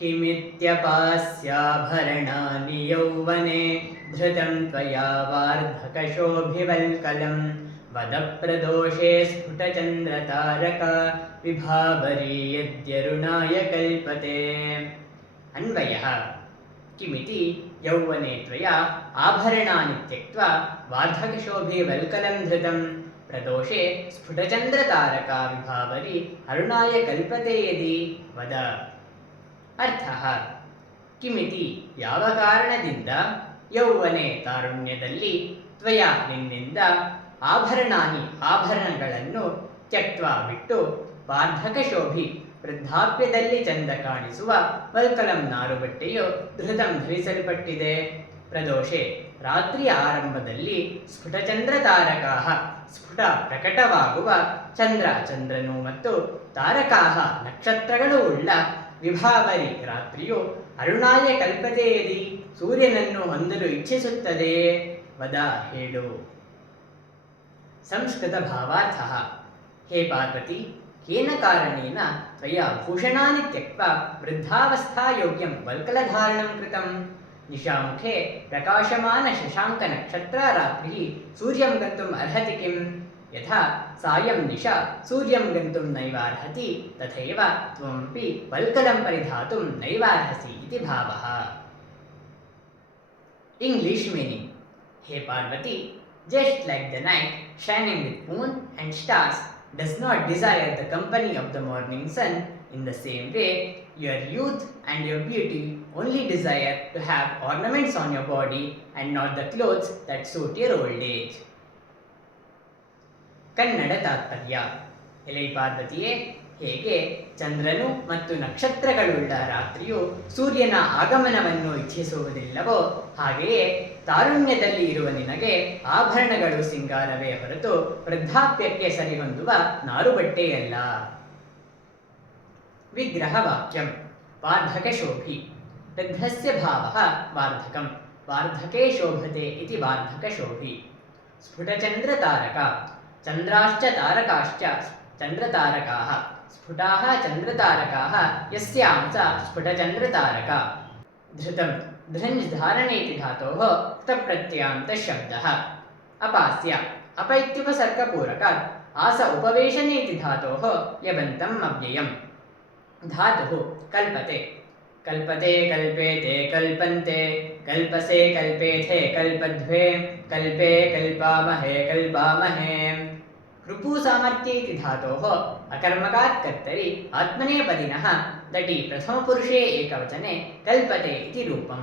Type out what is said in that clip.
किमित्यपास्याभरणानि यौवने धृतं त्वया वार्धकशोभिवल्कलं वदप्रदोषे स्फुटचन्द्रतारका विभावरी यद्यरुणाय कल्पते। अन्वयः किमिति यौवने त्वया आभरणानि त्यक्त्वा वार्धकशोभिवल्कलं धृतं प्रदोषे स्फुटचन्द्रतारका विभावरी अरुणाय कल्पते यदि वद। ಅರ್ಥಃ ಕಿಮಿತಿ ಯಾವ ಕಾರಣದಿಂದ ಯೌವನೆ ತಾರುಣ್ಯದಲ್ಲಿ ತ್ವಯ ನಿನ್ನಿಂದ ಆಭರಣಗಳನ್ನು ತ್ಯಕ್ತ್ವಾ ಬಿಟ್ಟು ವಾರ್ಧಕ ಶೋಭಿ ವೃದ್ಧಾಪ್ಯದಲ್ಲಿ ಚಂದ ಕಾಣಿಸುವ ವಲ್ಕಲಂ ನಾರುಬಟ್ಟೆಯು ಧೃತಂ ಧರಿಸಲ್ಪಟ್ಟಿದೆ. ಪ್ರದೋಷೆ ರಾತ್ರಿಯ ಆರಂಭದಲ್ಲಿ ಸ್ಫುಟಚಂದ್ರ ತಾರಕಾಹ ಸ್ಫುಟ ಪ್ರಕಟವಾಗುವ ಚಂದ್ರನು ಮತ್ತು ತಾರಕಾಹ ನಕ್ಷತ್ರಗಳು ಉಳ್ಳ ವಿಭಾವರಿ ರಾತ್ರಿಯು ಅರುಣಾಯ ಕಲ್ಪತೆಯದಿ ಸೂರ್ಯನನ್ನು ಹೊಂದಲು ಇಚ್ಛಿಸುತ್ತದೆ ವದ ಹೇಳು. ಸಂಸ್ಕೃತ ಭಾವಾರ್ಥಃ ಹೇ ಪಾರ್ವತಿ ಕೇನ ಕಾರಣೇನ ತ್ವಯಾ ಭೂಷಣಾನಿ ತ್ಯಕ್ತ್ವಾ ವೃದ್ಧಾವಸ್ಥಾಯೋಗ್ಯಂ ವಲ್ಕಲಧಾರಣಂ ಕೃತಂ. ನಿಶಾಮುಖೇ ಪ್ರಕಾಶಮಾನ ಶಶಾಂಕ ನಕ್ಷತ್ರ ರಾತ್ರಿ ಸೂರ್ಯಂ ಗಂತುಂ ಅರ್ಹತಿ ಕಿಂ. ಯಥಾ ಸಾಯಂ ನಿಶಾ ಸೂರ್ಯಂ ಗಂತುಂ ನೈವಾರ್ಹತಿ ತಥೈವ ತ್ವಮಪಿ ವಲ್ಕಲಂ ಪರಿಧಾತುಂ ನೈವಾರ್ಹಸಿ ಇತಿ ಭಾವಃ. English meaning: Hey Parvati, just like the night shining with moon and stars does not desire the company of the morning sun, in the same way your youth and your beauty only desire to have ornaments on your body and not the clothes that suit your old age. Kannada ತಾತ್ಪರ್ಯ. ಎಲೈ ಪಾರ್ವತಿಯೇ, ಹೇಗೆ ಚಂದ್ರನು ಮತ್ತು ನಕ್ಷತ್ರಗಳುಳ್ಳ ರಾತ್ರಿಯು ಸೂರ್ಯನ ಆಗಮನವನ್ನು ಇಚ್ಛಿಸುವುದಿಲ್ಲವೋ ಹಾಗೆಯೇ ತಾರುಣ್ಯದಲ್ಲಿ ಇರುವ ನಿನಗೆ ಆಭರಣಗಳು ಸಿಂಗಾರವೇ ಹೊರತು ವೃದ್ಧಾಪ್ಯಕ್ಕೆ ಸರಿಹೊಂದುವ ನಾರುಬಟ್ಟೆಯಲ್ಲ. ವಿಗ್ರಹ ವಾಕ್ಯಂ. ವಾರ್ಧಕಶೋಭಿ ವೃದ್ಧಸ್ಯ ಭಾವಃ ವಾರ್ಧಕಂ ವಾರ್ಧಕೆ ಶೋಭತೆ ಇತಿ ವಾರ್ಧಕಶೋಭಿ. ಸ್ಫುಟಚಂದ್ರತಾರಕ ಚಂದ್ರಾಶ್ಚ ತಾರಕಾಶ್ಚ ಚಂದ್ರತಾರಕಾಃ ಸ್ಫುಟಾಃ ಚಂದ್ರತಾರಕಾಃ ಯಸ್ಯಾಂ ಚ ಸ್ಫುಟಚಂದ್ರತಾರಕ. ಧೃತಂ ಧೃಂಜ್ ಧಾರಣೇತಿ ಧಾತೋಃ ಕ್ತಪ್ರತ್ಯಯಾಂತ ಶಬ್ದಃ. ಅಪಾಸ್ಯ ಅಪ ಇತ್ಯುಪಸರ್ಗಪೂರಕಾತ್ ಆಸ ಉಪವೇಶನೇತಿ ಧಾತೋಃ ಲ್ಯಬಂತಂ ಅವ್ಯಯಂ. ಧಾತುಃ ಕಲ್ಪತೆ ಕಲ್ಪತೆ ಕಲ್ಪೇತೆ ಕಲ್ಪಂತೆ ಕಲ್ಪಸೆ ಕಲ್ಪೇಥೆ ಕಲ್ಪಧ್ವೆ ಕಲ್ಪೆ ಕಲ್ಪಾಮಹೆ ಕಲ್ಪಾಮಹೆ. ಋಪು ಸಾಮರ್ಥ್ಯೇತಿ ಧಾತೋಃ ಅಕರ್ಮಕಾತ್ ಕರ್ತರಿ ಆತ್ಮನೇಪದಿನಃ ದಟಿ ಪ್ರಥಮಪುರುಷೇ ಏಕವಚನೆ ಕಲ್ಪತೆ ಇತಿ ರೂಪಂ.